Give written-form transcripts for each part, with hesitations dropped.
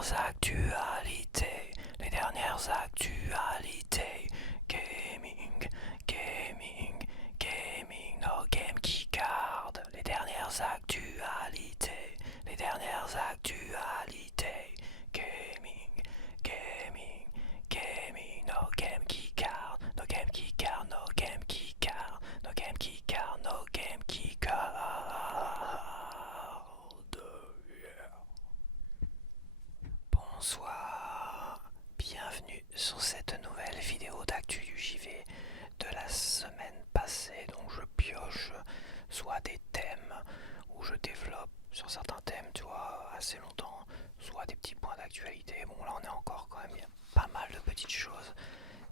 dernières actualités, les dernières actualités, gaming, gaming, gaming, no game keycard, les dernières actualités, les dernières actualités, gaming, gaming, gaming, no game keycard, no game keycard, no game keycard, no game keycard, no game keycard. Bonsoir, bienvenue sur cette nouvelle vidéo d'actu du JV de la semaine passée. Donc je pioche soit des thèmes où je développe sur certains thèmes, tu vois, assez longtemps, soit des petits points d'actualité. Bon là on est encore quand même, il y a pas mal de petites choses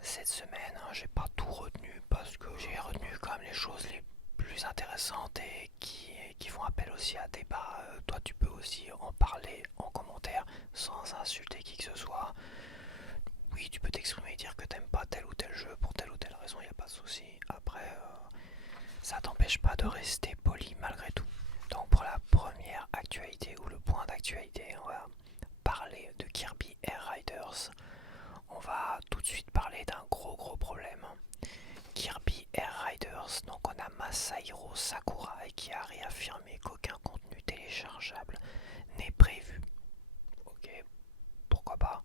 cette semaine, hein. J'ai pas tout retenu parce que j'ai retenu quand même les choses les plus intéressantes et qui font appel aussi à débat. Toi tu peux aussi en parler en commentaire sans insulter qui que ce soit. Oui, tu peux t'exprimer et dire que t'aimes pas tel ou tel jeu pour telle ou telle raison, il n'y a pas de souci. Après, ça t'empêche pas de rester poli malgré tout. Donc pour la première actualité ou le point d'actualité, on va parler de Kirby Air Riders. On va tout de suite parler d'un gros problème. Kirby Air Riders, donc on a Masahiro Sakurai qui a réaffirmé qu'aucun contenu téléchargeable n'est prévu. Ok, pourquoi pas,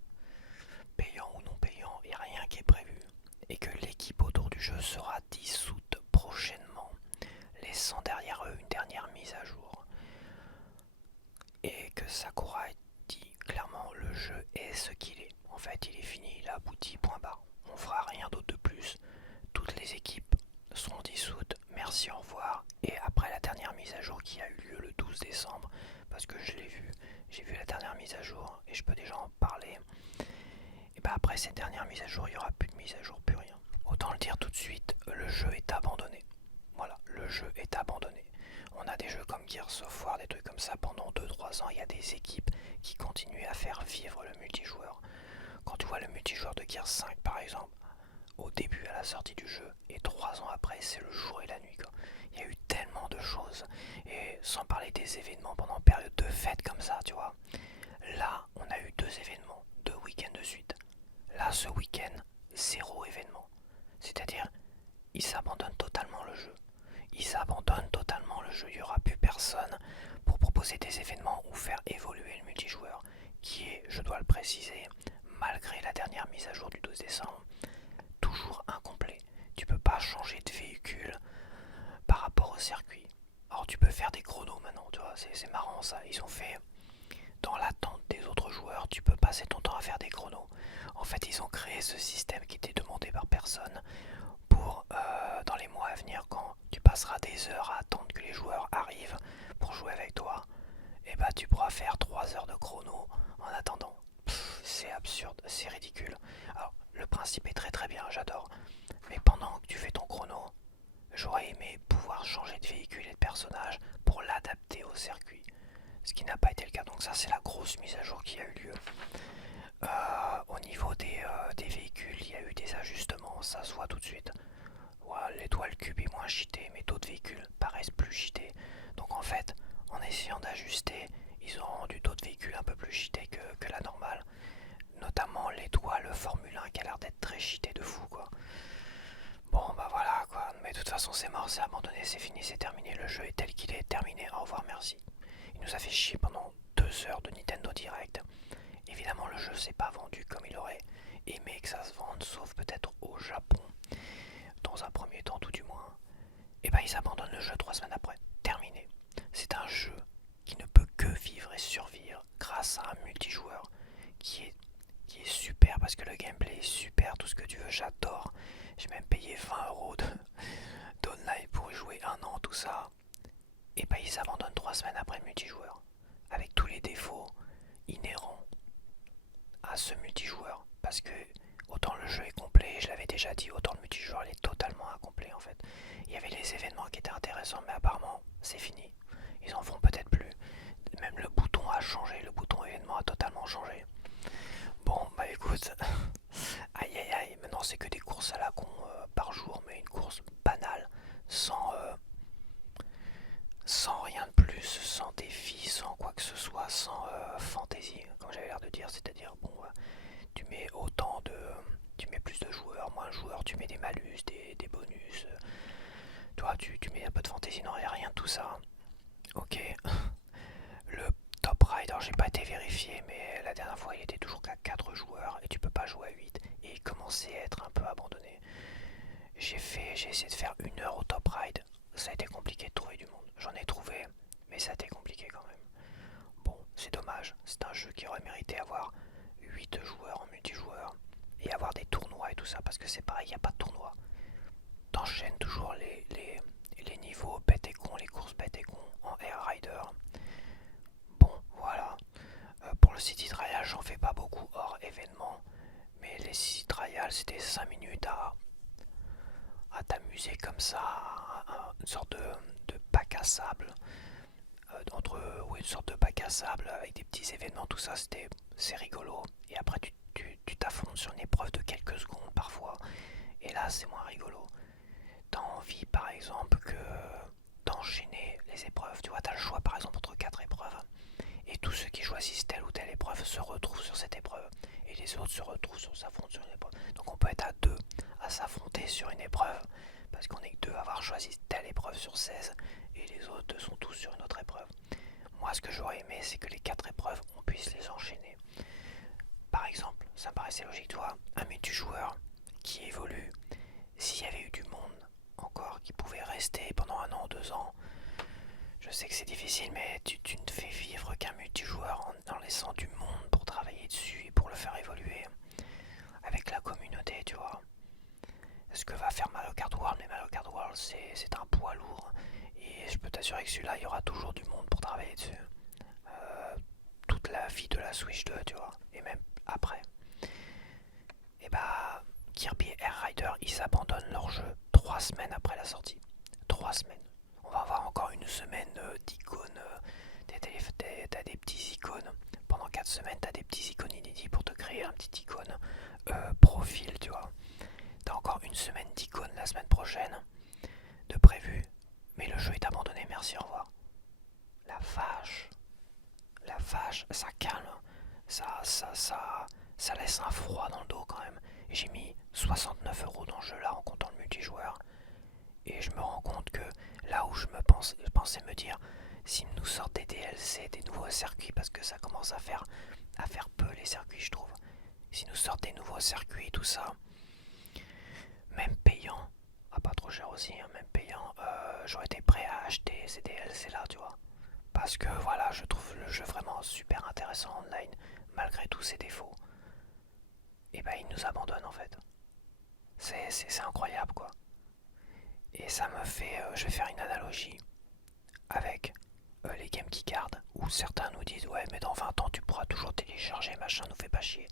payant ou non payant, il n'y a rien qui est prévu. Et que l'équipe autour du jeu sera dissoute prochainement, laissant derrière eux une dernière mise à jour. Et que Sakurai dit clairement le jeu est ce qu'il est. En fait, il est fini, il a abouti, point barre. On fera rien d'autre de plus. Toutes les équipes sont dissoutes, merci, au revoir. Et après la dernière mise à jour qui a eu lieu le 12 décembre, parce que je l'ai vu, j'ai vu la dernière mise à jour et je peux déjà en parler. Et bah après cette dernière mise à jour, il n'y aura plus de mise à jour, plus rien. Autant le dire tout de suite, le jeu est abandonné. Voilà, le jeu est abandonné. On a des jeux comme Gears of War, des trucs comme ça pendant 2-3 ans, il y a des équipes qui continuent à faire vivre le multijoueur. Quand tu vois le multijoueur de Gears 5 par exemple, au début à la sortie du jeu et 3 ans après c'est le jour et la nuit quoi. Il y a eu tellement de choses et sans parler des événements pendant période de fête comme ça tu vois. Là on a eu 2 événements, 2 week-ends de suite. Là ce week-end 0 événement. C'est-à-dire ils abandonnent totalement le jeu. Ils abandonnent totalement le jeu. Il n'y aura plus personne pour proposer des événements ou faire évoluer le multijoueur qui est, je dois le préciser, malgré la dernière mise à jour du 12 décembre, toujours incomplet. Tu peux pas changer de véhicule par rapport au circuit. Alors tu peux faire des chronos maintenant, tu vois, c'est marrant ça. Ils ont fait, dans l'attente des autres joueurs, tu peux passer ton temps à faire des chronos. En fait, ils ont créé ce système qui était demandé par personne pour, dans les mois à venir, quand tu passeras des heures à attendre que les joueurs arrivent pour jouer avec toi, et bah tu pourras faire 3 heures de chrono en attendant. C'est absurde, c'est ridicule. Alors, le principe est très bien, j'adore. Mais pendant que tu fais ton chrono, j'aurais aimé pouvoir changer de véhicule et de personnage pour l'adapter au circuit. Ce qui n'a pas été le cas. Donc ça, c'est la grosse mise à jour qui a eu lieu. Au niveau des véhicules, il y a eu des ajustements, ça se voit tout de suite. Voilà, l'étoile cube est moins cheatée, mais d'autres véhicules paraissent plus cheatés. Donc en fait, en essayant d'ajuster, ils ont rendu d'autres véhicules un peu plus cheatés que la normale. Notamment l'étoile Formule 1 qui a l'air d'être très cheatée de fou quoi. Bon bah voilà quoi, mais de toute façon c'est mort, c'est abandonné, c'est fini, c'est terminé, le jeu est tel qu'il est, terminé, au revoir, merci. Il nous a fait chier pendant 2 heures de Nintendo Direct. Évidemment le jeu s'est pas vendu comme il aurait aimé que ça se vende, sauf peut-être au Japon, dans un premier temps tout du moins. Et bah ils abandonnent le jeu 3 semaines après, terminé. C'est un jeu qui ne peut que vivre et survivre grâce à un multijoueur qui est super parce que le gameplay est super, tout ce que tu veux, j'adore. J'ai même payé 20 € d'online pour y jouer 1 an, tout ça. Et bah ils abandonnent 3 semaines après le multijoueur. Avec tous les défauts inhérents à ce multijoueur. Parce que autant le jeu est complet, je l'avais déjà dit, autant le multijoueur il est totalement incomplet en fait. Il y avait les événements qui étaient intéressants, mais apparemment c'est fini. Ils en font peut-être plus. Même le bouton a changé, le bouton événement a totalement changé. Bon bah écoute, aïe, maintenant c'est que des courses à la con par jour, mais une course banale, sans rien de plus, sans défi, sans quoi que ce soit, sans fantaisie, comme j'avais l'air de dire. dire, c'est-à-dire bon, tu mets tu mets plus de joueurs, moins de joueurs, tu mets des malus, des bonus, toi tu mets un peu de fantaisie, non, il n'y a rien de tout ça. Ok, le top rider, j'ai pas été vérifié, mais la dernière fois il était toujours qu'à 4 joueurs et tu peux pas jouer à 8 et il commençait à être un peu abandonné. J'ai essayé de faire 1 heure au top ride, ça a été compliqué de trouver du monde. J'en ai trouvé, mais ça a été compliqué quand même. Bon, c'est dommage, c'est un jeu qui aurait mérité avoir 8 joueurs en multijoueur et avoir des tournois et tout ça, parce que c'est pareil, il n'y a pas de tournoi. T'enchaînes toujours les niveaux bêtes et cons, les courses bêtes et cons en Air Rider. Bon, voilà. Pour le City Trial, j'en fais pas beaucoup hors événement, mais les City Trial, c'était 5 minutes à t'amuser comme ça, une sorte de bac à sable, oui, une sorte de bac à sable avec des petits événements, tout ça, c'est rigolo. Et après, tu t'affrontes sur une épreuve de quelques secondes parfois, et là, c'est moins rigolo. T'as envie, par exemple, que d'enchaîner les épreuves. Tu vois, t'as le choix, par exemple, entre 4 épreuves, et tous ceux qui choisissent telle ou telle épreuve se retrouvent sur cette épreuve, et les autres se retrouvent s'affrontent sur une épreuve. Donc on peut être à 2 à s'affronter sur une épreuve, parce qu'on est que 2 à avoir choisi telle épreuve sur 16, et les autres sont tous sur une autre épreuve. Moi, ce que j'aurais aimé, c'est que les 4 épreuves, on puisse les enchaîner. Par exemple, ça me paraissait logique, toi, un multijoueur qui évolue, s'il y avait eu du monde encore qui pouvait rester pendant 1 an, 2 ans, je sais que c'est difficile, mais tu ne fais vivre qu'un multijoueur en laissant du monde pour travailler dessus et pour le faire évoluer avec la communauté, tu vois. Ce que va faire Mario Kart World, mais Mario Kart World c'est un poids lourd et je peux t'assurer que celui-là il y aura toujours du monde pour travailler dessus. Toute la vie de la Switch 2, tu vois, et même après. Et bah, Kirby Air Rider, ils abandonnent leur jeu 3 semaines après la sortie. 3 semaines. On va avoir encore 1 semaine d'icônes. T'as des petits icônes. Pendant 4 semaines, t'as des petits icônes inédits pour te créer un petit icône profil, tu vois. T'as encore 1 semaine d'icônes la semaine prochaine de prévu. Mais le jeu est abandonné, merci, au revoir. La vache. La vache, ça calme. Ça laisse un froid dans le dos quand même. J'ai mis 69 € dans le jeu là en comptant le multijoueur. Et je me rends compte que là où je pensais me dire, s'ils nous sortent des DLC, des nouveaux circuits, parce que ça commence à faire peu les circuits, je trouve. S'ils nous sortent des nouveaux circuits, tout ça, même payant, pas trop cher aussi, hein, même payant, j'aurais été prêt à acheter ces DLC là, tu vois. Parce que voilà, je trouve le jeu vraiment super intéressant online, malgré tous ses défauts. Et bah il nous abandonne en fait. C'est incroyable quoi. Et ça me fait, je vais faire une analogie avec les Game Keycard, où certains nous disent ouais mais dans 20 ans tu pourras toujours télécharger, machin, nous fait pas chier.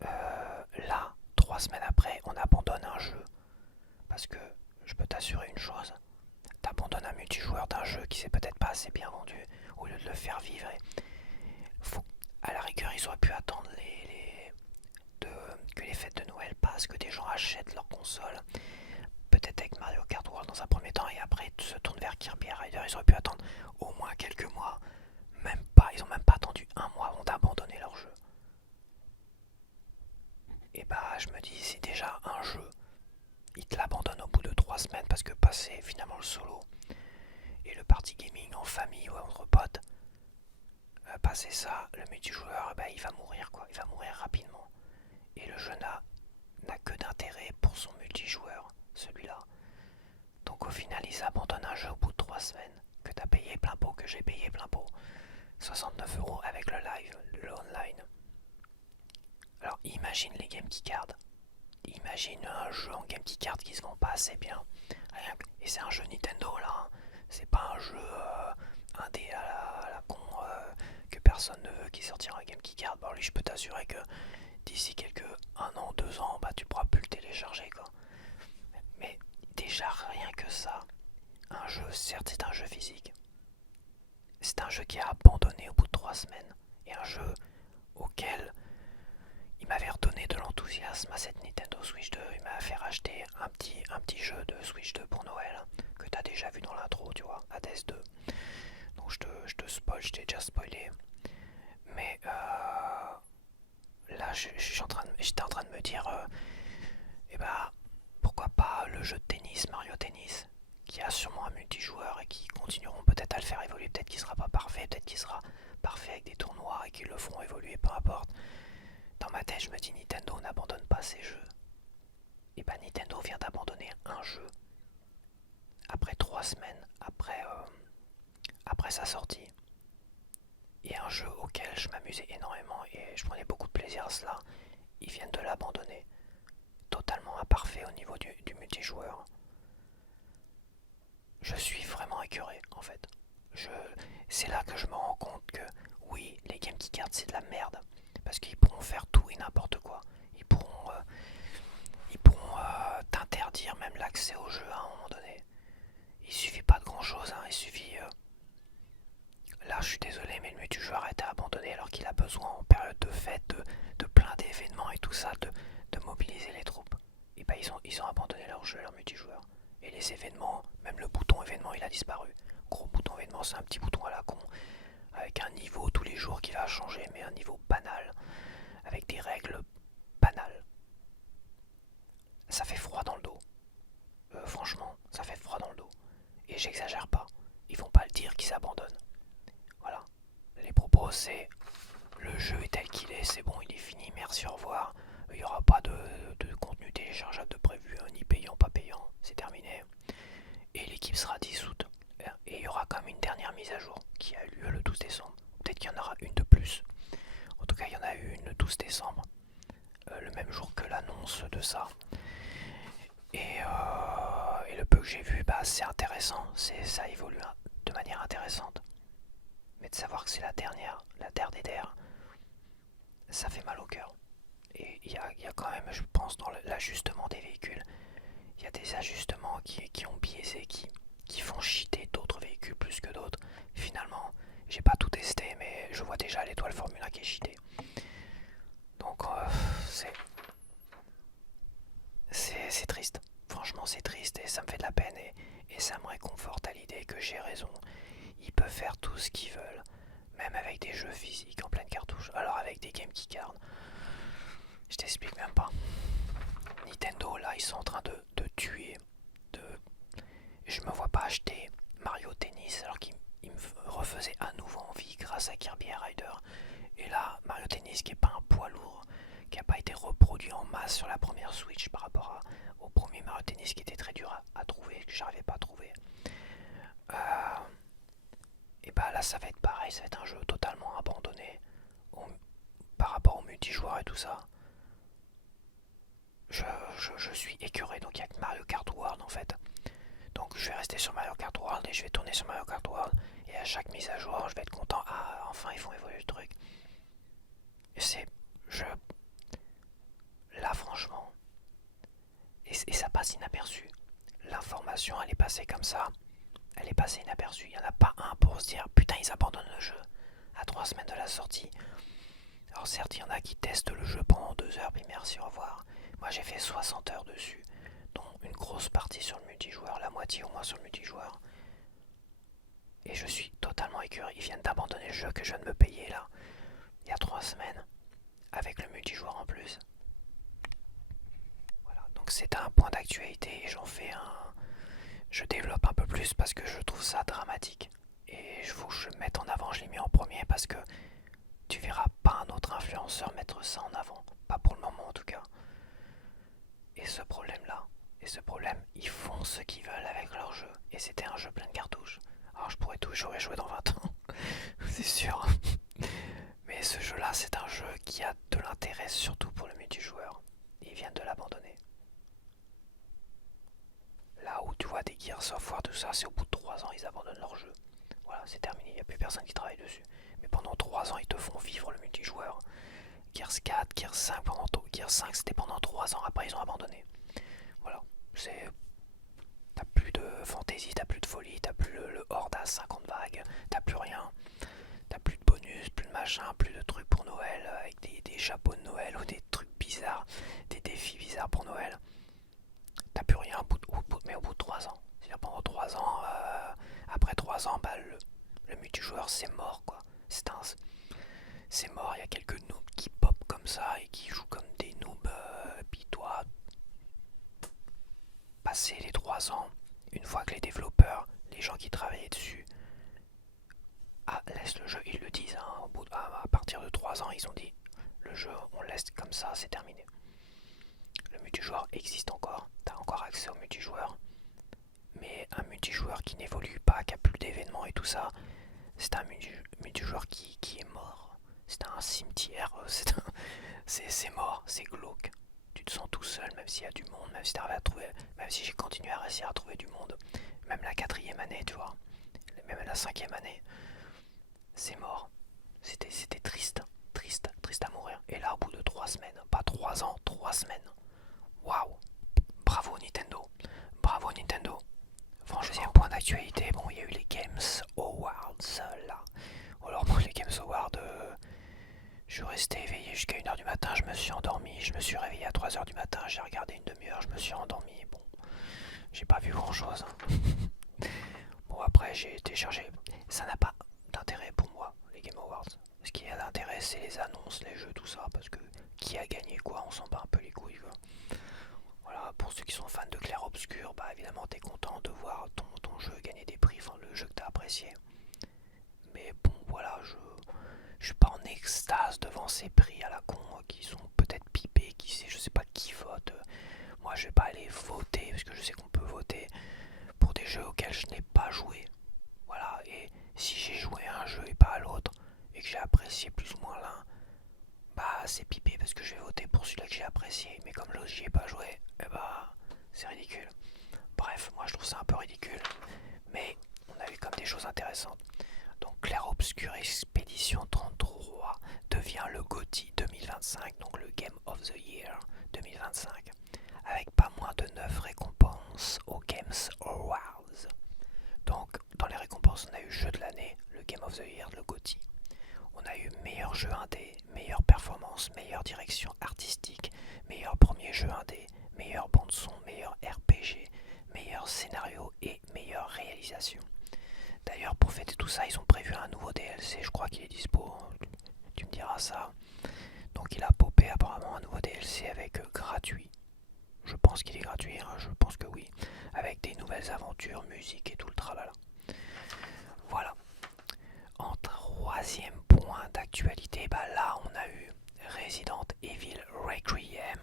Là, 3 semaines après, on abandonne un jeu. Parce que je peux t'assurer une chose, t'abandonnes un multijoueur d'un jeu qui s'est peut-être pas assez bien vendu, au lieu de le faire vivre. Faut, à la rigueur, ils auraient pu attendre que les fêtes de Noël passent, que des gens achètent leur console. Peut-être avec Mario Kart World dans un premier temps et après se tournent vers Kirby Rider. Ils auraient pu attendre au moins quelques mois. Même pas, ils ont même pas attendu 1 mois avant d'abandonner leur jeu. Et bah je me dis c'est déjà un jeu. Ils te l'abandonnent au bout de 3 semaines parce que passer finalement le solo et le party gaming en famille ou entre potes, passer ça, le multijoueur, bah, il va mourir quoi, il va mourir rapidement. Et le jeu n'a que d'intérêt pour son multijoueur, celui-là. Donc au final, ils abandonnent un jeu au bout de 3 semaines, que t'as payé plein pot, que j'ai payé plein pot. 69 € avec le live, le online. Alors imagine les Game Keycard. Imagine un jeu en Game Keycard qui se vend pas assez bien. Et c'est un jeu Nintendo là. Hein. C'est pas un jeu indé à la con que personne ne veut qui sortira en Game Keycard. Bon lui je peux t'assurer que d'ici quelques 1 an, 2 ans, bah tu pourras plus le télécharger quoi. Mais déjà rien que ça, un jeu, certes c'est un jeu physique. C'est un jeu qui a abandonné au bout de 3 semaines. Et un jeu auquel il m'avait redonné de l'enthousiasme à cette Nintendo Switch 2. Il m'a fait racheter un petit jeu de Switch 2 pour Noël que t'as déjà vu dans l'intro, tu vois, Hades 2. Donc je te spoil, je t'ai déjà spoilé. Mais j'étais en train de me dire, eh ben, pourquoi pas le jeu de tennis, Mario Tennis, qui a sûrement un multijoueur et qui continueront peut-être à le faire évoluer, peut-être qu'il sera pas parfait, peut-être qu'il sera parfait avec des tournois et qu'ils le feront évoluer, peu importe. Dans ma tête, je me dis Nintendo n'abandonne pas ses jeux. Et ben Nintendo vient d'abandonner un jeu après 3 semaines après sa sortie. Et un jeu auquel je m'amusais énormément et je prenais beaucoup de plaisir à cela, ils viennent de l'abandonner. Totalement imparfait au niveau du multijoueur. Je suis vraiment écœuré en fait. Je, c'est là que je me rends compte que oui, les Game Key Cards c'est de la merde. Parce qu'ils pourront faire tout et n'importe quoi. Ils pourront t'interdire même l'accès au jeu à un moment donné. Il suffit pas de grand chose, hein. Il suffit. Là, je suis désolé, mais le multijoueur a été abandonné alors qu'il a besoin en période de fête, de plein d'événements et tout ça, de mobiliser les troupes. Et bah, ils ont abandonné leur jeu, leur multijoueur. Et les événements, même le bouton événement, il a disparu. Gros bouton événement, c'est un petit bouton à la con, avec un niveau tous les jours qui va changer, mais un niveau banal, avec des règles banales. Ça fait froid dans le dos. Franchement, ça fait froid dans le dos. Et j'exagère pas. Ils vont pas le dire qu'ils abandonnent. Voilà. Les propos, c'est le jeu est tel qu'il est, c'est bon, il est fini, merci, au revoir. Il n'y aura pas de contenu téléchargeable de prévu, ni payant, pas payant, c'est terminé. Et l'équipe sera dissoute. Et il y aura quand même une dernière mise à jour qui a eu lieu le 12 décembre. Peut-être qu'il y en aura une de plus. En tout cas, il y en a eu une le 12 décembre, le même jour que l'annonce de ça. Et le peu que j'ai vu, bah, c'est intéressant, ça évolue de manière intéressante. Mais de savoir que c'est la dernière des der, ça fait mal au cœur. Et il y a quand même, je pense, dans l'ajustement des véhicules, il y a des ajustements qui ont biaisé, qui font cheater d'autres véhicules plus que d'autres. Finalement, j'ai pas tout testé, mais je vois déjà l'étoile Formule 1 qui est cheatée. Donc c'est triste. Franchement, c'est triste et ça me fait de la peine et ça me réconforte à l'idée que j'ai raison. Ils peuvent faire tout ce qu'ils veulent, même avec des jeux physiques en pleine cartouche. Alors avec des Game Key Cards, je t'explique même pas. Nintendo, là, ils sont en train de tuer. De... Je me vois pas acheter Mario Tennis alors qu'ils me refaisaient à nouveau envie grâce à Kirby Rider. Et là, Mario Tennis qui est pas un poids lourd, qui a pas été reproduit en masse sur la première Switch par rapport au premier Mario Tennis qui était très dur à trouver, que j'arrivais pas à trouver. Et bah là, ça va être pareil, ça va être un jeu totalement abandonné par rapport au multijoueur et tout ça. Je suis écœuré, donc il y a que Mario Kart World en fait. Donc je vais rester sur Mario Kart World et je vais tourner sur Mario Kart World. Et à chaque mise à jour, je vais être content. Ah, enfin ils font évoluer le truc. Et c'est... Je... Là franchement... Et ça passe inaperçu. L'information, elle est passée comme ça. Elle est passée inaperçue. Il n'y en a pas un pour se dire putain ils abandonnent le jeu à 3 semaines de la sortie. Alors certes, il y en a qui testent le jeu pendant 2 heures, puis merci, au revoir. Moi j'ai fait 60 heures dessus, dont une grosse partie sur le multijoueur, la moitié au moins sur le multijoueur. Et je suis totalement écœuré. Ils viennent d'abandonner le jeu que je viens de me payer là, il y a 3 semaines, avec le multijoueur en plus. Voilà, donc c'est un point d'actualité et j'en fais un... Je développe un peu plus parce que je trouve ça dramatique. Et il faut que je mette en avant, je l'ai mis en premier parce que tu verras pas un autre influenceur mettre ça en avant. Pas pour le moment en tout cas. Et ce problème-là, ils font ce qu'ils veulent avec leur jeu. Et c'était un jeu plein de cartouches. Alors je pourrais toujours y jouer dans 20 ans, c'est sûr. Mais ce jeu-là, c'est un jeu qui a de l'intérêt surtout pour le multijoueur. Ils viennent de l'abandonner. Là où tu vois des Gears of War, tout ça, c'est au bout de 3 ans, ils abandonnent leur jeu. Voilà, c'est terminé, il n'y a plus personne qui travaille dessus. Mais pendant 3 ans, ils te font vivre le multijoueur. Gears 4, Gears 5, Gears 5 c'était pendant 3 ans, après ils ont abandonné. Voilà, c'est... T'as plus de fantaisie, t'as plus de folie, t'as plus le horde à 50 vagues, t'as plus rien. T'as plus de bonus, plus de machin, plus de trucs pour Noël, avec des chapeaux de Noël ou des trucs bizarres, des défis bizarres pour Noël. T'as plus rien mais au bout de 3 ans. C'est-à-dire pendant 3 ans, après 3 ans, bah, le multijoueur c'est mort quoi. C'est mort, il y a quelques noobs qui pop comme ça et qui jouent comme des noobs. Puis toi, passer les 3 ans, une fois que les développeurs, les gens qui travaillaient dessus, laissent le jeu, ils le disent, hein, à partir de 3 ans, ils ont dit le jeu, on le laisse comme ça, c'est terminé. Le multijoueur existe encore, t'as encore accès au multijoueur, mais un multijoueur qui n'évolue pas, qui a plus d'événements et tout ça, c'est un multijoueur qui est mort. C'est un cimetière, c'est mort, c'est glauque. Tu te sens tout seul, même s'il y a du monde, même si t'arrives à trouver, même si j'ai continué à réussir à trouver du monde, même la 4e année, tu vois, même la 5e année, c'est mort. C'était triste, triste, triste à mourir. Et là, au bout de 3 semaines, pas 3 ans, 3 semaines. Waouh! Bravo Nintendo, bravo Nintendo. Franchement, deuxième point d'actualité, bon, il y a eu les Games Awards là. Alors moi, les Games Awards, je suis resté éveillé jusqu'à 1h du matin, je me suis endormi, je me suis réveillé à 3h du matin, j'ai regardé une demi-heure, je me suis endormi. Bon, j'ai pas vu grand chose. Bon, après, j'ai téléchargé. Ça n'a pas d'intérêt pour moi, les Game Awards. Ce qui a d'intérêt, c'est les annonces, les jeux, tout ça, parce que qui a gagné quoi, on s'en bat un peu les couilles, quoi. Voilà, pour ceux qui sont fans de Clair Obscur, bah évidemment t'es content de voir ton jeu gagner des prix, enfin le jeu que t'as apprécié. Mais bon voilà, je suis pas en extase devant ces prix à la con qui sont peut-être pipés, qui sait, je sais pas qui vote. Moi je vais pas aller voter parce que je sais qu'on peut voter pour des jeux auxquels je n'ai pas joué. Voilà, et si j'ai joué à un jeu et pas à l'autre, et que j'ai apprécié plus ou moins l'un, bah c'est pipé parce que je vais voter pour celui-là que j'ai apprécié, mais comme l'autre j'y ai pas joué, eh bah c'est ridicule. Bref, moi je trouve ça un peu ridicule, mais on a eu comme des choses intéressantes. Donc Clair Obscur Expédition 33 devient le GOTY 2025, donc le Game of the Year 2025, avec pas moins de 9 récompenses aux Games Awards. Donc dans les récompenses on a eu jeu de l'année, le Game of the Year, le GOTY. On a eu meilleur jeu indé, meilleure performance, meilleure direction artistique, meilleur premier jeu indé, meilleure bande son, meilleur RPG, meilleur scénario et meilleure réalisation. D'ailleurs pour fêter tout ça ils ont prévu un nouveau DLC, je crois qu'il est dispo, tu me diras ça. Donc il a popé apparemment un nouveau DLC avec gratuit. Je pense qu'il est gratuit, hein, je pense que oui. Avec des nouvelles aventures, musique et tout le tralala. Voilà. En troisième point d'actualité, bah là on a eu Resident Evil Requiem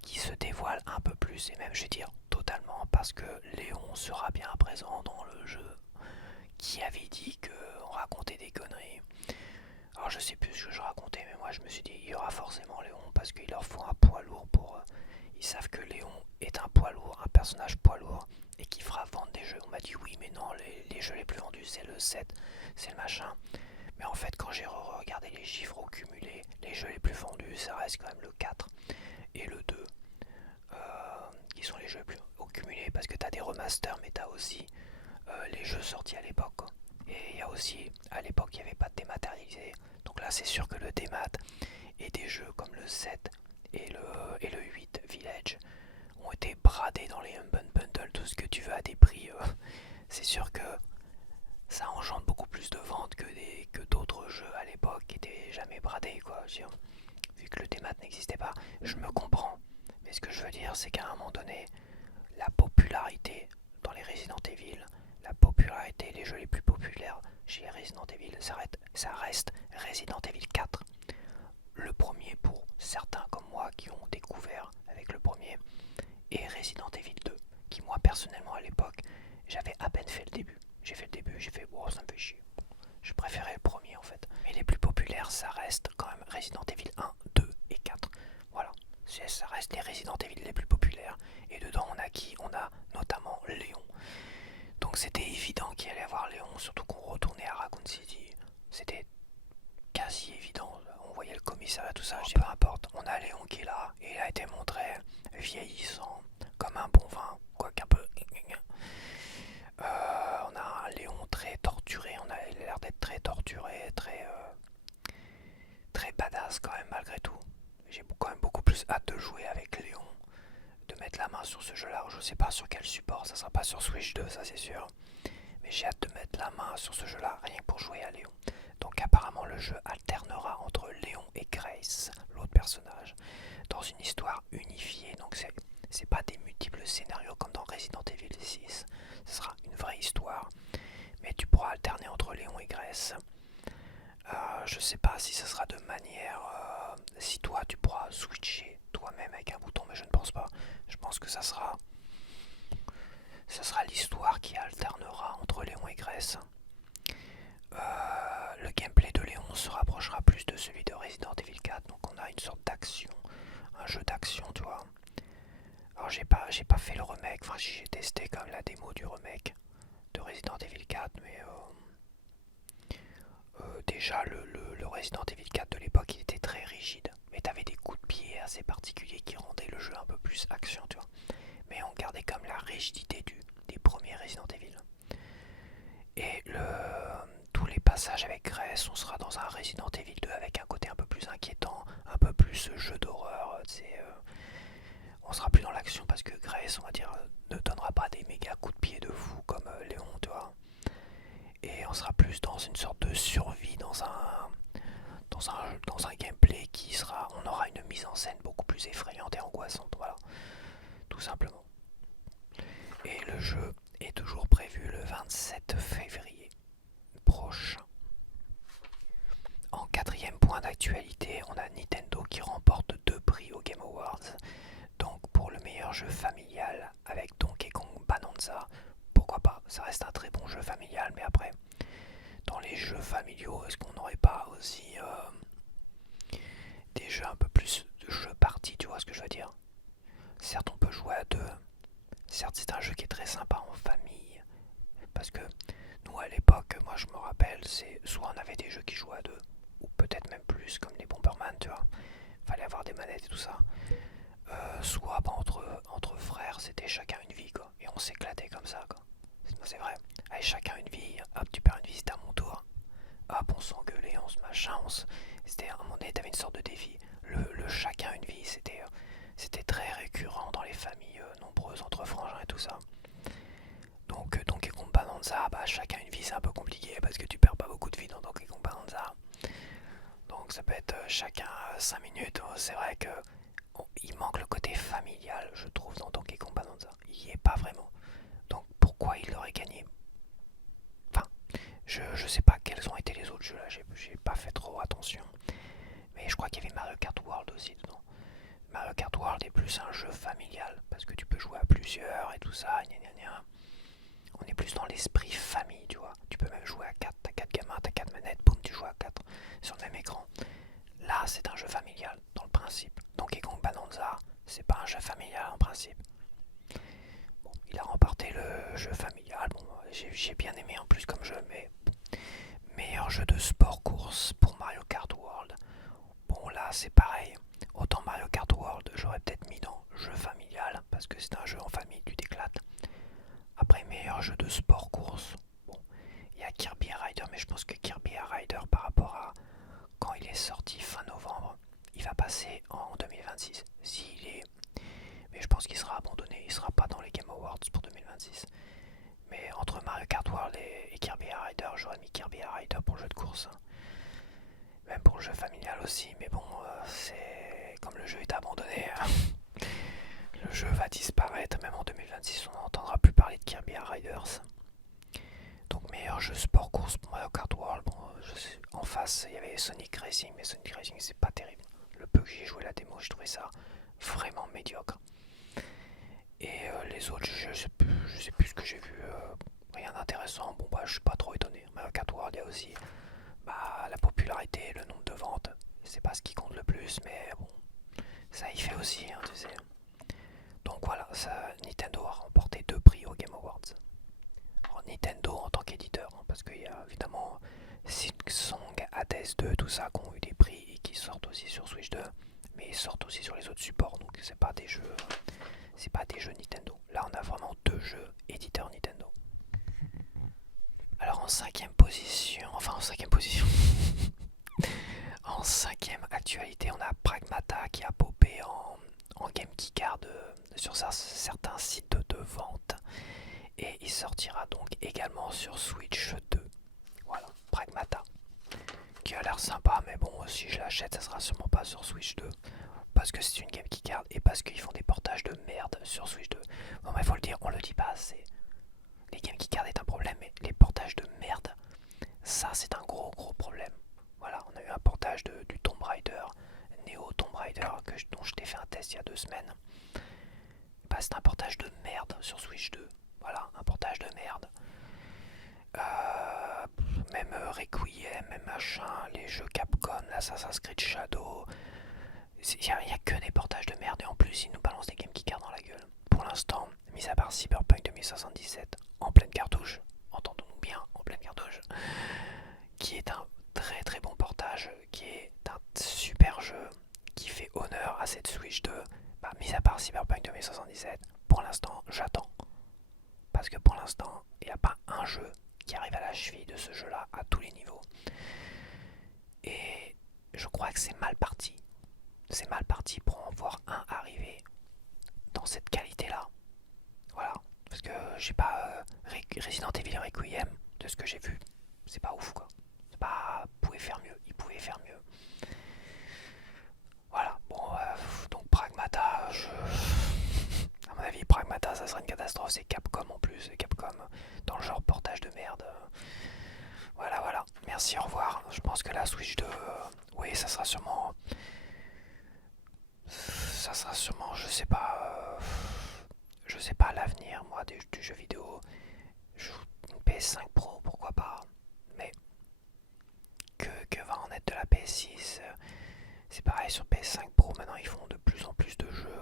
qui se dévoile un peu plus et même je vais dire totalement parce que Léon sera bien présent dans le jeu. Qui avait dit qu'on racontait des conneries. Alors je sais plus ce que je racontais mais moi je me suis dit il y aura forcément Léon parce qu'il leur faut un poids lourd pour... Ils savent que Léon est un poids lourd, un personnage poids lourd et qui fera vendre des jeux. On m'a dit oui mais non, les jeux les plus vendus c'est le 7, c'est le machin. Mais en fait quand j'ai regardé les chiffres au cumulé, les jeux les plus vendus ça reste quand même le 4 et le 2 qui sont les jeux les plus au cumulé parce que t'as des remasters mais t'as aussi les jeux sortis à l'époque. Et il y a aussi, à l'époque il n'y avait pas de dématérialisé. Donc là c'est sûr que le démat et des jeux comme le 7 et le 8 Village ont été bradés dans les Humble Bundle, tout ce que tu veux à des prix. C'est sûr que ça engendre beaucoup plus de ventes que d'autres jeux à l'époque qui étaient jamais bradés quoi. Vu que le démat n'existait pas, je me comprends. Mais ce que je veux dire c'est qu'à un moment donné, la popularité dans les Resident Evil, la popularité, les jeux les plus populaires chez Resident Evil, ça reste Resident Evil 4. Le premier pour certains comme moi qui ont découvert avec le premier, et Resident Evil 2, qui moi personnellement à l'époque, j'avais à peine fait le début. J'ai fait le début, j'ai fait bon ça me fait chier. Je préférais le premier en fait. Mais les plus populaires ça reste quand même Resident Evil 1, 2 et 4. Voilà, ça reste les Resident Evil les plus populaires. Et dedans on a qui? On a notamment Léon. Donc c'était évident qu'il allait y avoir Léon, surtout qu'on retournait à Raccoon City. C'était quasi évident. On voyait le commissariat, tout ça. Je dis peu importe, on a Léon qui est là. Et il a été montré vieillissant, comme un bon vin, quoique un peu. On a un Léon très torturé. On a l'air d'être très torturé, très badass quand même malgré tout. J'ai quand même beaucoup plus hâte de jouer avec Léon, de mettre la main sur ce jeu là. Je sais pas sur quel support, ça sera pas sur Switch 2 ça c'est sûr, mais j'ai hâte de mettre la main sur ce jeu là rien que pour jouer à Léon. Donc apparemment le jeu alternera entre Léon et Grace, l'autre personnages dans une histoire unifiée. Donc c'est pas des multiples scénarios comme dans Resident Evil 6. Ce sera une vraie histoire, mais tu pourras alterner entre Léon et Grace. Je sais pas si ce sera de manière... si toi tu pourras switcher toi-même avec un bouton, mais je ne pense pas. Je pense que ça sera l'histoire qui alternera entre Léon et Grace. Le gameplay de Léon se rapprochera plus de celui de Resident Evil 4, donc on a une sorte d'action, un jeu d'action, tu vois. Alors j'ai pas fait le remake, enfin j'ai testé comme la démo du remake de Resident Evil 4, mais déjà le Resident Evil 4 de l'époque il était très rigide, mais t'avais des coups de pied assez particuliers qui rendaient le jeu un peu plus action, tu vois. Mais on gardait comme la rigidité des premiers Resident Evil. Et tous les passages avec Grace, on sera dans un Resident Evil 2 avec un côté un peu plus inquiétant, un peu plus jeu d'horreur. On sera plus dans l'action parce que Grace, on va dire, ne donnera pas des méga coups de pied de fou comme Léon, tu vois. Et on sera plus dans une sorte de survie, dans un gameplay qui sera... On aura une mise en scène beaucoup plus effrayante et angoissante, voilà. Tout simplement. Et le jeu est toujours prévu le 27 février prochain. En quatrième point d'actualité, on a Nintendo qui remporte 2 prix aux Game Awards. Donc pour le meilleur jeu familial avec Donkey Kong Bonanza, pourquoi pas, ça reste un très bon jeu familial, mais après, dans les jeux familiaux, est-ce qu'on n'aurait pas aussi des jeux un peu plus de jeux party, tu vois ce que je veux dire? Certes on peut jouer à deux, certes c'est un jeu qui est très sympa en famille, parce que nous à l'époque, moi je me rappelle, c'est soit on avait des jeux qui jouaient à deux, ou peut-être même plus comme les Bomberman, tu vois, fallait avoir des manettes et tout ça. Soit bah, entre frères c'était chacun une vie quoi, et on s'éclatait comme ça quoi. C'est vrai, allez chacun une vie, hop tu perds une vie, c'était à mon tour, hop on s'engueulait, on se machin, c'était à un moment donné t'avais une sorte de défi, le chacun une vie c'était très récurrent dans les familles nombreuses entre frangins et tout ça. Donc Donkey Kong Bonanza, bah chacun une vie c'est un peu compliqué parce que tu perds pas beaucoup de vie dans Donkey Kong Bonanza. Donc ça peut être chacun 5 minutes, c'est vrai que il manque le côté familial je trouve dans Donkey Kong Bonanza, il y est pas vraiment. Donc pourquoi il aurait gagné? Enfin, je sais pas quels ont été les autres jeux là, j'ai pas fait trop attention. Mais je crois qu'il y avait Mario Kart World aussi dedans. Mario Kart World est plus un jeu familial parce que tu peux jouer à plusieurs et tout ça, gna gna gna. On est plus dans l'esprit famille, tu vois. Tu peux même jouer à 4, t'as 4 gamins, t'as 4 manettes, boum, tu joues à 4 sur le même écran. Là, c'est un jeu familial, dans le principe. Donkey Kong Bonanza, c'est pas un jeu familial en principe. Bon, il a remporté le jeu familial, bon, j'ai bien aimé en plus comme jeu, mais bon. Meilleur jeu de sport course pour Mario Kart World. Bon, là, c'est pareil. Autant Mario Kart World, j'aurais peut-être mis dans jeu familial, parce que c'est un jeu en famille, tu t'éclates. Après, meilleur jeu de sport course. Bon, il y a Kirby Rider, mais je pense que Kirby Rider, par rapport à quand il est sorti fin novembre, il va passer en 2026. S'il est... Mais je pense qu'il sera abandonné, il sera pas dans les Game Awards pour 2026. Mais entre Mario Kart World et Kirby Rider, j'aurais mis Kirby Rider pour le jeu de course. Même pour le jeu familial aussi, mais bon, c'est... Comme le jeu est abandonné, le jeu va disparaître, même en 2026, on n'entendra plus parler de Kirby Riders. Donc meilleur jeu sport course pour Mario Kart World. Bon, en face, il y avait Sonic Racing, mais Sonic Racing, c'est pas terrible. Le peu que j'ai joué la démo, j'ai trouvé ça vraiment médiocre. Et les autres, je sais plus ce que j'ai vu. Rien d'intéressant. Bon, bah, je suis pas trop étonné. Mario Kart World, il y a aussi bah, la popularité, le nombre de ventes. C'est pas ce qui compte le plus, mais bon, ça y fait aussi, hein, tu sais. Donc voilà, Nintendo a remporté 2 prix aux Game Awards. Alors, Nintendo en tant qu'éditeur, hein, parce qu'il y a évidemment Silksong, Hades 2, tout ça qui ont eu des prix et qui sortent aussi sur Switch 2, mais ils sortent aussi sur les autres supports, donc c'est pas des jeux Nintendo. Là on a vraiment 2 jeux éditeurs Nintendo. Alors en cinquième position, en cinquième actualité, on a Pragmata qui a popé en Game Keycard sur certains sites de vente. Et il sortira donc également sur Switch 2. Voilà, Pragmata. qui a l'air sympa, mais bon, si je l'achète, ça sera sûrement pas sur Switch 2. Parce que c'est une Game Key Card et parce qu'ils font des portages de merde sur Switch 2. Bon, mais faut le dire, on le dit pas assez. Les Game Key Card est un problème, mais les portages de merde, ça c'est un gros problème. Voilà, on a eu un portage du Tomb Raider, Neo Tomb Raider, dont je t'ai fait un test il y a 2 semaines. Bah, c'est un portage de merde sur Switch 2. Voilà, un portage de merde. Même Requiem, même machin, les jeux Capcom, l'Assassin's Creed Shadow. Il n'y a que des portages de merde et en plus ils nous balancent des Game Key Cards dans la gueule. Pour l'instant, mis à part Cyberpunk 2077 en pleine cartouche, entendons-nous bien, en pleine cartouche, qui est un très bon portage, qui est un super jeu, qui fait honneur à cette Switch 2, bah, mis à part Cyberpunk 2077, pour l'instant j'attends. Parce que pour l'instant, il n'y a pas un jeu qui arrive à la cheville de ce jeu-là à tous les niveaux. Et je crois que c'est mal parti. C'est mal parti pour en voir un arriver dans cette qualité-là. Voilà. Parce que je sais pas, Resident Evil Requiem, de ce que j'ai vu, c'est pas ouf quoi. C'est pas. Pouvait faire mieux, il pouvait faire mieux. Voilà, bon, donc Pragmata, à mon avis, Pragmata, ça serait une catastrophe. C'est Capcom en plus, Capcom dans le genre portage de merde. Voilà, merci, au revoir. Je pense que la Switch 2, oui, ça sera sûrement. Je sais pas l'avenir, moi, du jeu vidéo. Une PS5 Pro, pourquoi pas. Mais que va en être de la PS6? C'est pareil sur PS5 Pro, maintenant ils font de plus en plus de jeux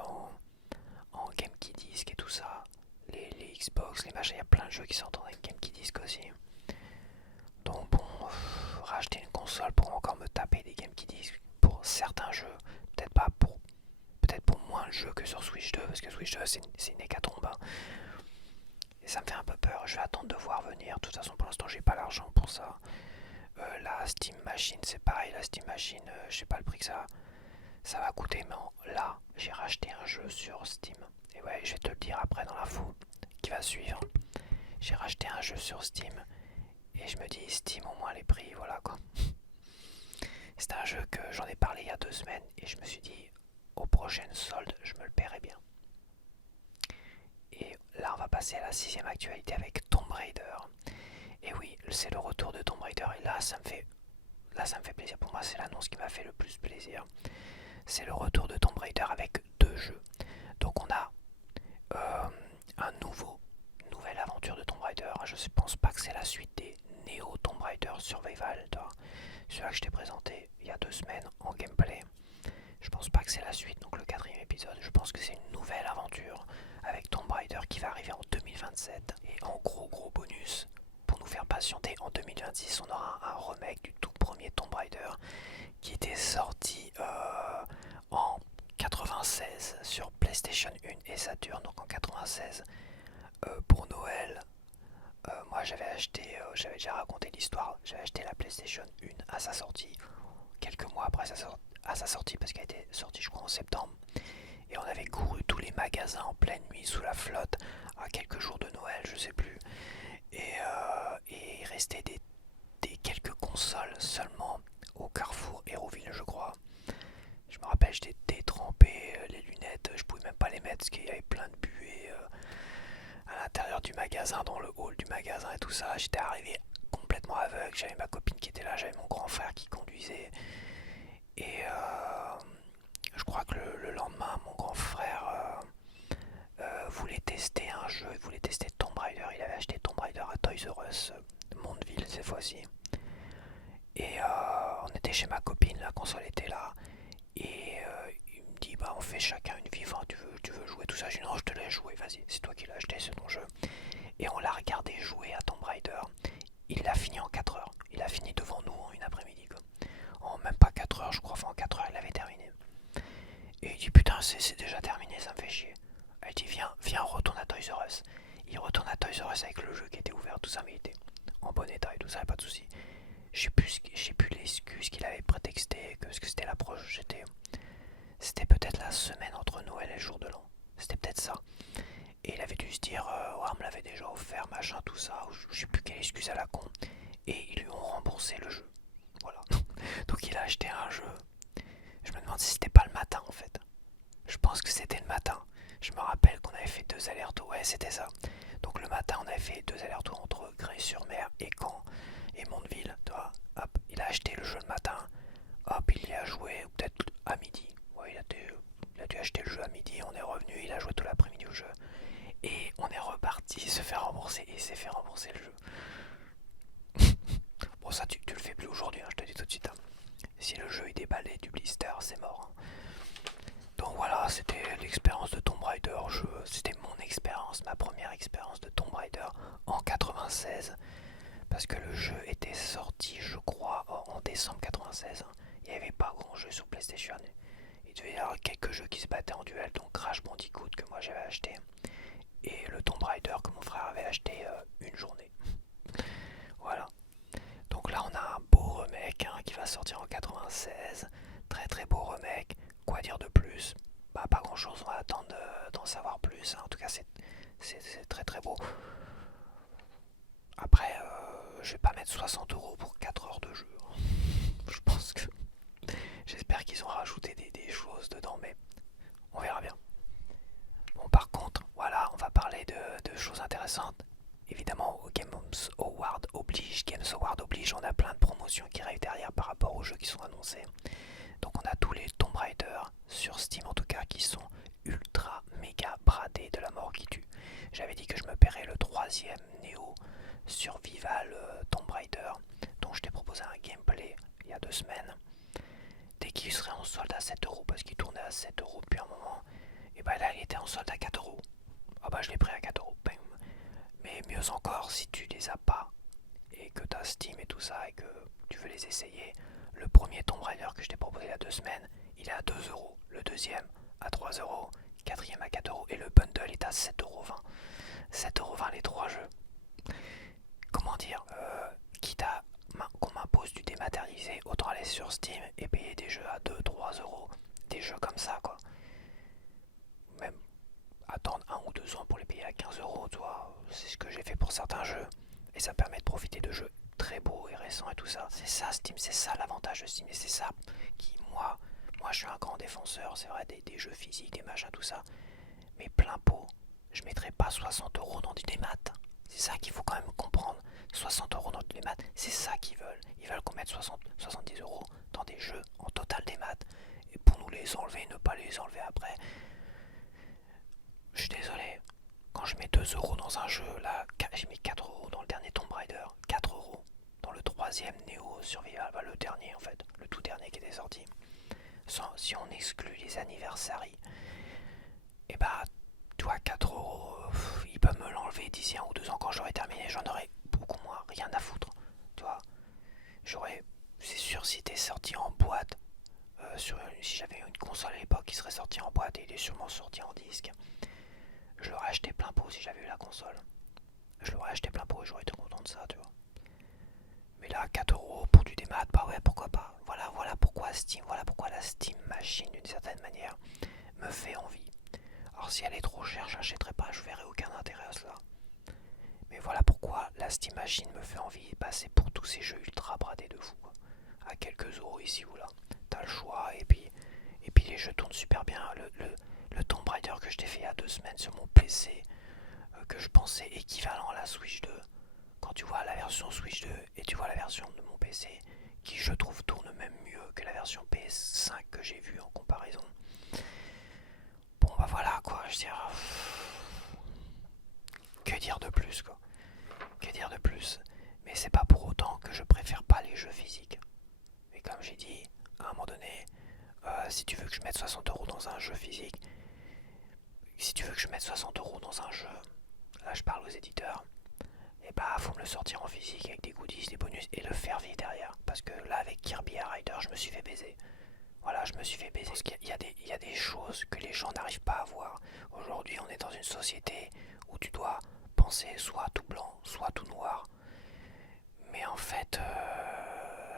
en Game Key Disc et tout ça. Les Xbox, les machins, il y a plein de jeux qui sortent en Game Key Disc aussi. Donc bon, racheter une console pour encore me taper des Game Key Disc pour certains jeux, peut-être pour moins de jeux que sur Switch 2, parce que Switch 2 c'est une hécatombe. Hein. Et ça me fait un peu peur, je vais attendre de voir venir. De toute façon pour l'instant j'ai pas l'argent pour ça. La Steam Machine c'est pareil, la Steam Machine, je sais pas le prix que ça va coûter, mais là j'ai racheté un jeu sur Steam. Et ouais, je vais te le dire après dans l'info qui va suivre. J'ai racheté un jeu sur Steam et je me dis Steam au moins les prix, voilà quoi. C'est un jeu que j'en ai parlé il y a 2 semaines et je me suis dit aux prochaines soldes je me le paierai bien. Et là on va passer à la 6ème actualité avec Tomb Raider. Et oui, c'est le retour de Tomb Raider et là ça me fait plaisir. Pour moi c'est l'annonce qui m'a fait le plus plaisir. C'est le retour de Tomb Raider avec 2 jeux. Donc on a nouvelle aventure de Tomb Raider. Je ne pense pas que c'est la suite des Neo Tomb Raider Survival, celui-là que je t'ai présenté il y a 2 semaines en gameplay. Je pense pas que c'est la suite, donc le 4ème épisode. Je pense que c'est une nouvelle aventure avec Tomb Raider qui va arriver en 2027. Et en gros bonus, pour nous faire patienter, en 2026 on aura un remake du tout premier Tomb Raider qui était sorti en 96 sur PlayStation 1 et Saturn. Donc en 96 pour Noël, moi j'avais déjà raconté l'histoire, j'avais acheté la PlayStation 1 à sa sortie, quelques mois après à sa sortie parce qu'elle était sortie je crois en septembre. Et on avait couru tous les magasins en pleine nuit sous la flotte à quelques jours de Noël, je sais plus. Et il restait des quelques consoles seulement au Carrefour Hérouville je crois. Je me rappelle, j'étais détrempé, les lunettes, je pouvais même pas les mettre parce qu'il y avait plein de buée à l'intérieur du magasin, dans le hall du magasin et tout ça. J'étais arrivé complètement aveugle, j'avais ma copine qui était là, j'avais mon grand frère qui conduisait. Et je crois que le lendemain, mon grand frère voulait tester un jeu, il voulait tester Tomb Raider. Il avait acheté Tomb Raider à Toys R Us, Mondeville cette fois-ci. Et on était chez ma copine, la console était là. Et il me dit bah on fait chacun une vie, enfin, tu veux jouer tout ça. Je dis non, je te laisse jouer, vas-y, c'est toi qui l'as acheté, c'est ton jeu. Et on l'a regardé jouer à Tomb Raider. Il l'a fini en 4 heures. Il a fini devant nous en une après-midi quoi. En même pas 4 heures je crois, enfin en 4 heures il avait terminé. Et il dit putain c'est déjà terminé, ça me fait chier. Elle dit viens on retourne à Toys R Us. Il retourne à Toys R Us avec le jeu qui était ouvert, tout ça, mais il était en bon état et tout ça, y a pas de soucis. Je sais plus l'excuse qu'il avait prétexté, que c'était l'approche, c'était peut-être la semaine entre Noël et le jour de l'an. C'était peut-être ça. Et il avait dû se dire, ouais, on me l'avait déjà offert, machin, tout ça, ou je sais plus quelle excuse à la con. Et ils lui ont remboursé le jeu. Voilà. Donc il a acheté un jeu. Je me demande si c'était pas le matin en fait. Je pense que c'était le matin. Je me rappelle qu'on avait fait 2 allers-retours. Ouais, c'était ça. Donc le matin, on avait fait 2 allers-retours entre Grès-sur-Mer et Caen et Mondeville. Tu vois. Hop, il a acheté le jeu le matin. Hop, il y a joué peut-être à midi. Ouais, il a dû acheter le jeu à midi. On est revenu, il a joué tout l'après-midi au jeu. Et on est reparti se faire rembourser. Et il s'est fait rembourser le jeu. Bon, ça, tu le fais plus aujourd'hui, hein, je te dis tout de suite. Hein. Si le jeu est déballé du blister, c'est mort. Hein. Donc voilà, c'était l'expérience de Tomb Raider. C'était mon expérience, ma première expérience de Tomb Raider en 96. Parce que le jeu était sorti, je crois, en décembre 96. Il n'y avait pas grand jeu sur PlayStation. Il devait y avoir quelques jeux qui se battaient en duel, donc Crash Bandicoot que moi j'avais acheté. Et le Tomb Raider que mon frère avait acheté une journée. Voilà. Donc là on a un beau remake hein, qui va sortir en 96. Très très beau remake. Quoi dire de plus? Bah pas grand chose, on va attendre d'en savoir plus. Hein. En tout cas c'est très très beau. Après je vais pas mettre 60€ pour 4 heures de jeu. Je pense que... J'espère qu'ils ont rajouté des choses dedans mais on verra bien. Bon par contre, voilà, on va parler de choses intéressantes. Évidemment, Games Award oblige, on a plein de promotions qui arrivent derrière par rapport aux jeux qui sont annoncés. Donc on a tous les Tomb Raider sur Steam en tout cas qui sont ultra méga bradés de la mort qui tue. J'avais dit que je me paierais le 3ème Neo Survival Tomb Raider dont je t'ai proposé un gameplay il y a 2 semaines. Dès qu'il serait en solde à 7€ parce qu'il tournait à 7€ depuis un moment, et bah là il était en solde à 4€. Ah bah je l'ai pris à 4€. Bam. Mais mieux encore, si tu les as pas et que tu as Steam et tout ça et que tu veux les essayer, le premier Tomb Raider que je t'ai proposé il y a 2 semaines, il est à 2€, le deuxième à 3€, quatrième à 4€ et le bundle est à 7,20€. 7,20€ les 3 jeux. Comment dire, quitte à qu'on m'impose du dématérialisé, autant aller sur Steam et payer des jeux à 2-3€, des jeux comme ça quoi. Même attendre 1 ou 2 ans pour les payer à 15€, toi, c'est ce que j'ai fait pour certains jeux. Et ça permet de profiter de jeux très beaux et récents et tout ça. C'est ça Steam, c'est ça l'avantage de Steam. Et c'est ça qui, moi je suis un grand défenseur, c'est vrai, des jeux physiques, des machins, tout ça. Mais plein pot, je mettrai pas 60€ dans du démat. C'est ça qu'il faut quand même comprendre. 60€ dans du démat, c'est ça qu'ils veulent. Ils veulent qu'on mette 70€ dans des jeux en total démat. Et pour nous les enlever, ne pas les enlever après. Je suis désolé, quand je mets 2€ dans un jeu, là, j'ai mis 4€ dans le dernier Tomb Raider, 4€ dans le 3ème Neo Survival, bah, le dernier en fait, le tout dernier qui était sorti. Si on exclut les anniversaries, et bah, tu vois, 4€, ils peuvent me l'enlever d'ici 1 ou 2 ans quand j'aurai terminé, j'en aurai beaucoup moins, rien à foutre, tu vois. C'est sûr, si t'es sorti en boîte, si j'avais une console à l'époque qui serait sortie en boîte et il est sûrement sorti en disque, je l'aurais acheté plein pot si j'avais eu la console. Je l'aurais acheté plein pot et j'aurais été content de ça, tu vois. Mais là, 4€ pour du démat, bah ouais, pourquoi pas. Voilà pourquoi Steam, voilà pourquoi la Steam Machine, d'une certaine manière, me fait envie. Alors si elle est trop chère, j'achèterai pas, je verrai aucun intérêt à cela. Mais voilà pourquoi la Steam Machine me fait envie de passer pour tous ces jeux ultra bradés de fou. Quoi. À quelques euros ici ou là. T'as le choix et puis les jeux tournent super bien. Le Tomb Raider que je t'ai fait il y a 2 semaines sur mon PC, que je pensais équivalent à la Switch 2, quand tu vois la version Switch 2 et tu vois la version de mon PC, qui je trouve tourne même mieux que la version PS5 que j'ai vue en comparaison. Bon bah voilà quoi, je dirais... Que dire de plus quoi? Que dire de plus? Mais c'est pas pour autant que je préfère pas les jeux physiques. Et comme j'ai dit, à un moment donné, si tu veux que je mette 60€ dans un jeu physique, si tu veux que je mette 60€ dans un jeu, là je parle aux éditeurs, et bah faut me le sortir en physique avec des goodies, des bonus et le faire vivre derrière. Parce que là avec Kirby et Rider je me suis fait baiser. Voilà, je me suis fait baiser. Parce qu'il y a des choses que les gens n'arrivent pas à voir. Aujourd'hui on est dans une société où tu dois penser soit tout blanc, soit tout noir. Mais en fait,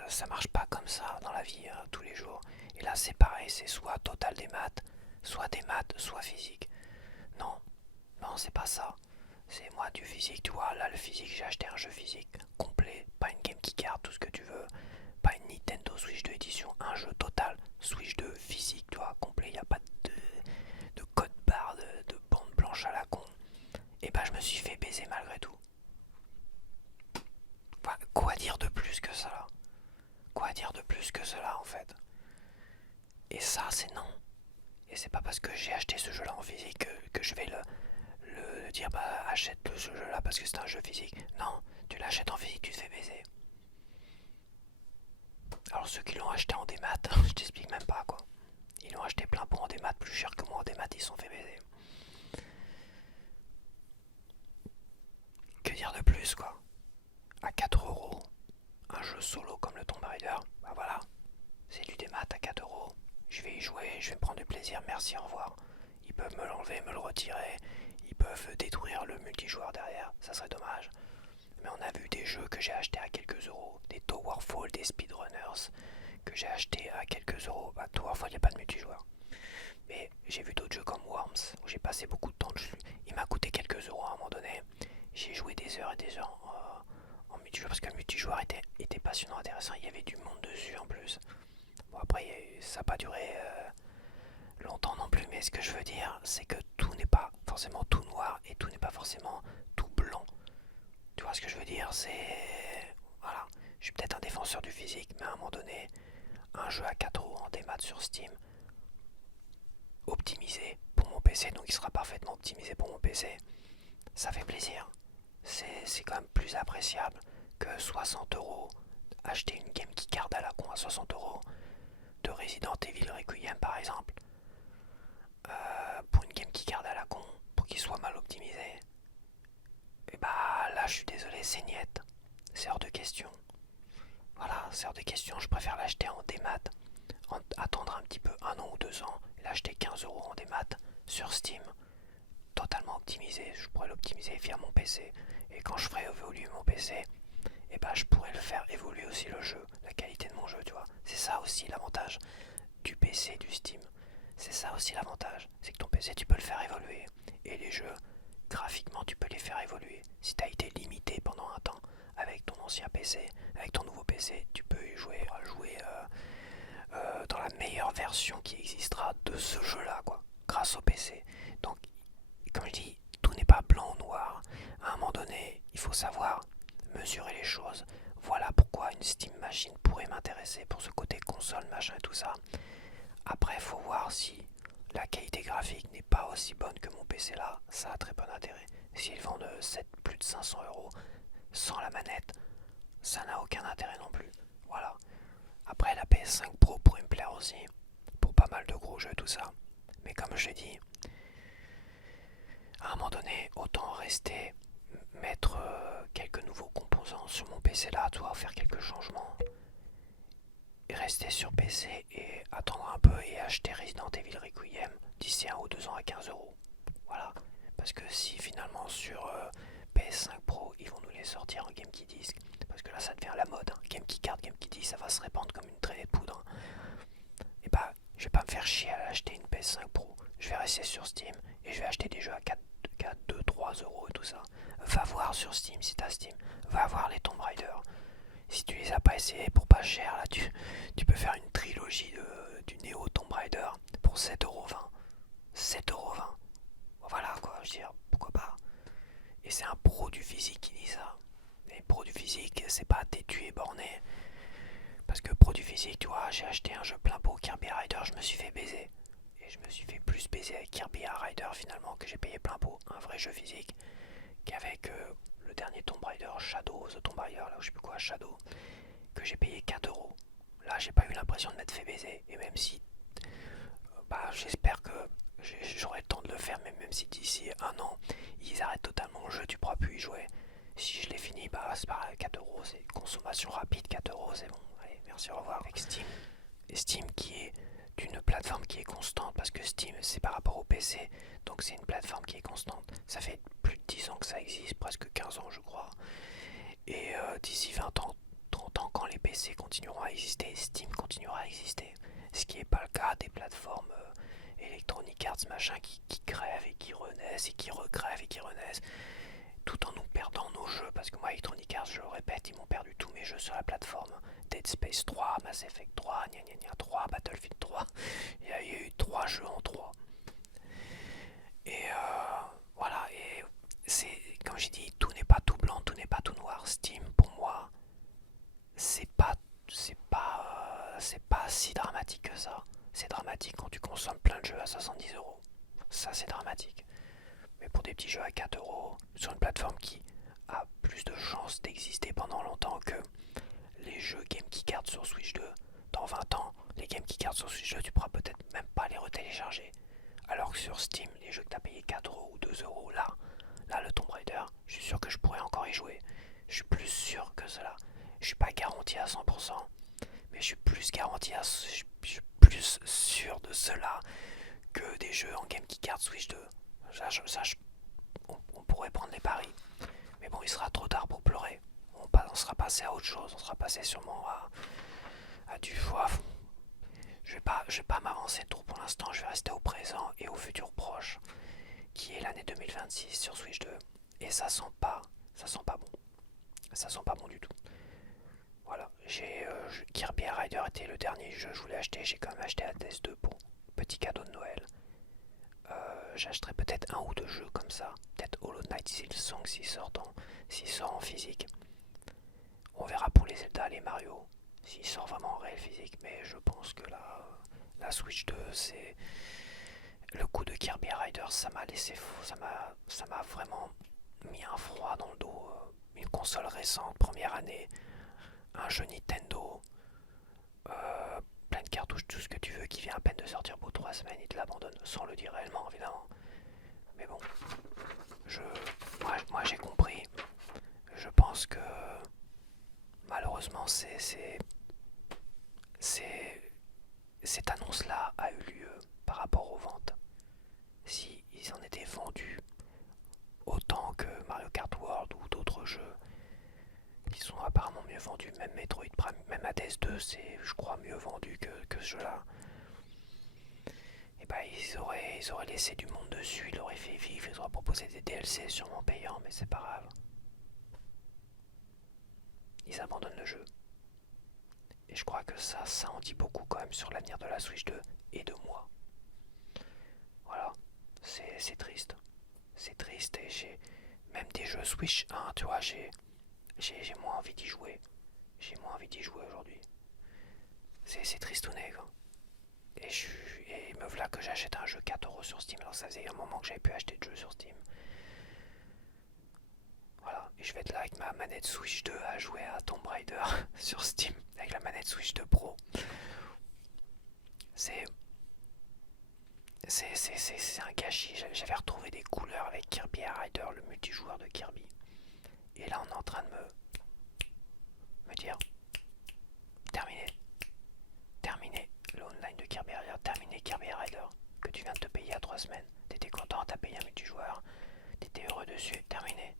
ça marche pas comme ça dans la vie hein, tous les jours. Et là c'est pareil, c'est soit total des maths, soit physique. Non, non c'est pas ça. C'est moi du physique, tu vois, là le physique, j'ai acheté un jeu physique complet, pas une game qui card, tout ce que tu veux, pas une Nintendo Switch 2 édition, un jeu total Switch 2 physique, tu vois, complet, il n'y a pas de code barre, de bande blanche à la con. Et bah je me suis fait baiser malgré tout. Enfin, quoi dire de plus que ça? Quoi dire de plus que cela en fait? Et ça c'est non. Et c'est pas parce que j'ai acheté ce jeu là en physique que je vais le dire bah achète ce jeu là parce que c'est un jeu physique. Non, tu l'achètes en physique, tu te fais baiser. Alors ceux qui l'ont acheté en démat, je t'explique même pas quoi. Ils l'ont acheté plein pot en démat, plus cher que moi en démat, ils se sont fait baiser. Que dire de plus quoi? À 4 €, un jeu solo comme le Tomb Raider, bah voilà, c'est du démat à 4 €. Je vais y jouer, je vais me prendre du plaisir, merci, au revoir. Ils peuvent me l'enlever, me le retirer, ils peuvent détruire le multijoueur derrière, ça serait dommage. Mais on a vu des jeux que j'ai achetés à quelques euros, des Towerfall, des Speedrunners, que j'ai achetés à quelques euros. Bah, Towerfall, il n'y a pas de multijoueur. Mais j'ai vu d'autres jeux comme Worms, où j'ai passé beaucoup de temps dessus. Il m'a coûté quelques euros à un moment donné. J'ai joué des heures et des heures en multijoueur, parce que le multijoueur était passionnant, intéressant. Il y avait du monde dessus en plus. Bon, après, ça n'a pas duré longtemps non plus, mais ce que je veux dire, c'est que tout n'est pas forcément tout noir et tout n'est pas forcément tout blanc. Tu vois ce que je veux dire? C'est... Voilà. Je suis peut-être un défenseur du physique, mais à un moment donné, un jeu à 4 € en démat sur Steam, optimisé pour mon PC, donc il sera parfaitement optimisé pour mon PC, ça fait plaisir. C'est quand même plus appréciable que 60 € acheter une game qui garde à la con à 60 € de Resident Evil Requiem par exemple. Pour une game qui garde à la con, pour qu'il soit mal optimisé, et bah là je suis désolé, c'est niette. C'est hors de question. Voilà, c'est hors de question, je préfère l'acheter en démat, attendre un petit peu, 1 an ou 2 ans, et l'acheter 15 € en démat sur Steam, totalement optimisé. Je pourrais l'optimiser via mon PC, et quand je ferai évoluer mon PC, et bah je pourrais le faire évoluer aussi le jeu, la qualité de mon jeu, tu vois. C'est ça aussi l'avantage du PC, du Steam. C'est ça aussi l'avantage, c'est que ton PC tu peux le faire évoluer, et les jeux, graphiquement tu peux les faire évoluer. Si tu as été limité pendant un temps avec ton ancien PC, avec ton nouveau PC, tu peux y jouer dans la meilleure version qui existera de ce jeu-là, quoi, grâce au PC. Donc, comme je dis, tout n'est pas blanc ou noir. À un moment donné, il faut savoir mesurer les choses. Voilà pourquoi une Steam Machine pourrait m'intéresser pour ce côté console, machin et tout ça. Après, il faut voir si la qualité graphique n'est pas aussi bonne que mon PC là, ça a très bon intérêt. S'ils vendent plus de 500 € sans la manette, ça n'a aucun intérêt non plus. Voilà. Après, la PS5 Pro pourrait me plaire aussi, pour pas mal de gros jeux, tout ça. Mais comme je l'ai dit, à un moment donné, autant rester, mettre quelques nouveaux composants sur mon PC là, toi, faire quelques changements, et rester sur PC et attendre un peu et acheter Resident Evil Requiem d'ici 1 ou 2 ans à 15 €. Voilà. Parce que si finalement sur PS5 Pro, ils vont nous les sortir en Game Key Disc, parce que là ça devient la mode, hein. Game Key Card, Game Key Disc, ça va se répandre comme une traînée de poudre. Et bah, je vais pas me faire chier à acheter une PS5 Pro. Je vais rester sur Steam et je vais acheter des jeux à 2-3 € et tout ça. Va voir sur Steam si t'as Steam. Va voir les Tomb Raider. Si tu les as pas essayés pour pas cher, là tu peux faire une trilogie du Neo Tomb Raider pour 7,20 €. 7,20 €. Voilà quoi, je veux dire, pourquoi pas. Et c'est un pro du physique qui dit ça. Et pro du physique, c'est pas têtu et borné. Parce que pro du physique, tu vois, j'ai acheté un jeu plein pot Kirby Rider, je me suis fait baiser. Et je me suis fait plus baiser avec Kirby Rider finalement, que j'ai payé plein pot, un vrai jeu physique, qu'avec le dernier Tomb Raider, Shadow, The Tomb Raider, là je sais plus quoi, Shadow, que j'ai payé 4 €. Là j'ai pas eu l'impression de m'être fait baiser. Et même si, bah j'espère que j'aurai le temps de le faire, mais même si d'ici 1 an, ils arrêtent totalement le jeu, tu pourras plus y jouer. Si je l'ai fini, bah c'est pareil, 4 €, c'est consommation rapide, 4 € c'est bon. Allez, merci, au revoir. Avec Steam. Et Steam qui est d'une plateforme qui est constante, parce que Steam c'est par rapport au PC, donc c'est une plateforme qui est constante. Ça fait plus de 10 ans que ça existe, presque 15 ans je crois. Et d'ici 20 ans, 30 ans, quand les PC continueront à exister, Steam continuera à exister. Ce qui n'est pas le cas des plateformes Electronic Arts machin qui crèvent et qui renaissent et qui recrèvent et qui renaissent. tout en nous perdant nos jeux, parce que moi Electronic Arts, je le répète, ils m'ont perdu tous mes jeux sur la plateforme. Dead Space 3, Mass Effect 3, gna gna gna 3, Battlefield 3, il y a eu 3 jeux en 3. Et voilà, et c'est comme j'ai dit, tout n'est pas tout blanc, tout n'est pas tout noir. Steam, pour moi, c'est pas, c'est pas si dramatique que ça. C'est dramatique quand tu consommes plein de jeux à 70 €. Ça, c'est dramatique. Mais pour des petits jeux à 4 € sur une plateforme qui a plus de chances d'exister pendant longtemps que les jeux Game Key Card sur Switch 2, dans 20 ans, les Game Key Card sur Switch 2, tu pourras peut-être même pas les retélécharger. Alors que sur Steam, les jeux que tu as payé 4 € ou 2 €, là, le Tomb Raider, je suis sûr que je pourrais encore y jouer. Je suis plus sûr que cela. Je suis pas garanti à 100%, mais je suis plus garanti je suis plus sûr de cela que des jeux en Game Key Card Switch 2. On pourrait prendre les paris. Mais bon, il sera trop tard pour pleurer. On sera passé à autre chose. On sera passé sûrement à du choix. Je vais pas m'avancer trop pour l'instant. Je vais rester au présent et au futur proche, qui est l'année 2026 sur Switch 2. Et ça sent pas bon. Ça sent pas bon du tout. Voilà, Kirby Rider était le dernier jeu que je voulais acheter. J'ai quand même acheté Hades 2 pour petit cadeau de Noël. J'achèterai peut-être un ou deux jeux comme ça. Peut-être Hollow Knight Silksong s'il sort en physique. On verra pour les Zelda, les Mario, s'il sort vraiment en réel physique. Mais je pense que la Switch 2, c'est le coup de Kirby Rider, ça m'a laissé fou. Ça m'a vraiment mis un froid dans le dos. Une console récente, première année, un jeu Nintendo, plein de cartouches, tout ce que tu veux, qui vient à peine de sortir pour 3 semaines, il te l'abandonne, sans le dire réellement évidemment. Mais bon, moi j'ai compris. Je pense que malheureusement cette annonce-là a eu lieu par rapport aux ventes. Si ils en étaient vendus autant que Mario Kart World ou d'autres jeux qui sont apparemment mieux vendus, même Metroid Prime, même Hades 2, c'est je crois mieux vendu que ce jeu-là. Et bah ils auraient laissé du monde dessus, ils l'auraient fait vivre, ils auraient proposé des DLC sûrement payants, mais c'est pas grave. Ils abandonnent le jeu. Et je crois que ça en dit beaucoup quand même sur l'avenir de la Switch 2 et de moi. Voilà, c'est triste. C'est triste et j'ai même des jeux Switch 1, tu vois, j'ai moins envie d'y jouer. J'ai moins envie d'y jouer aujourd'hui. C'est tristounet quoi. Et me voilà que j'achète un jeu 4 € sur Steam. Alors ça faisait un moment que j'avais pu acheter de jeux sur Steam. Voilà, et je vais être là avec ma manette Switch 2 à jouer à Tomb Raider sur Steam avec la manette Switch 2 Pro. C'est un gâchis. J'avais retrouvé des couleurs avec Kirby Rider, le multijoueur de Kirby. Et là on est en train de me dire terminé le online de Kirby Rider, terminé Kirby Rider que tu viens de te payer il y a 3 semaines. T'étais content, t'as payé un multijoueur, t'étais heureux dessus, terminé.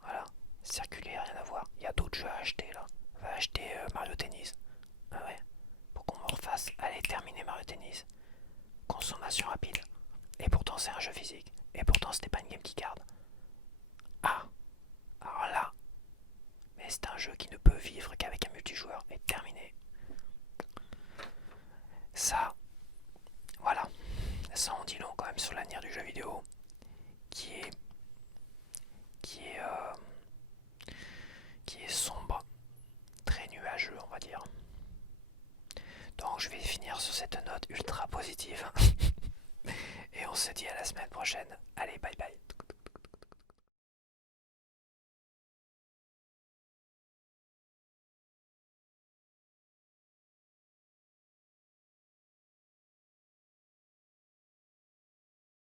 Voilà, circuler, rien à voir. Il y a d'autres jeux à acheter là. Va acheter Mario Tennis. Ah ouais, pour qu'on me refasse. Allez, terminer Mario Tennis. Consommation rapide. Et pourtant c'est un jeu physique. Et pourtant c'était pas une Game Key Card. Ah, alors là, mais c'est un jeu qui ne peut vivre qu'avec un multijoueur. Et terminé. Ça, voilà. Ça en dit long quand même sur l'avenir du jeu vidéo. Qui est sombre, très nuageux on va dire. Donc je vais finir sur cette note ultra positive. Et on se dit à la semaine prochaine. Allez, bye bye.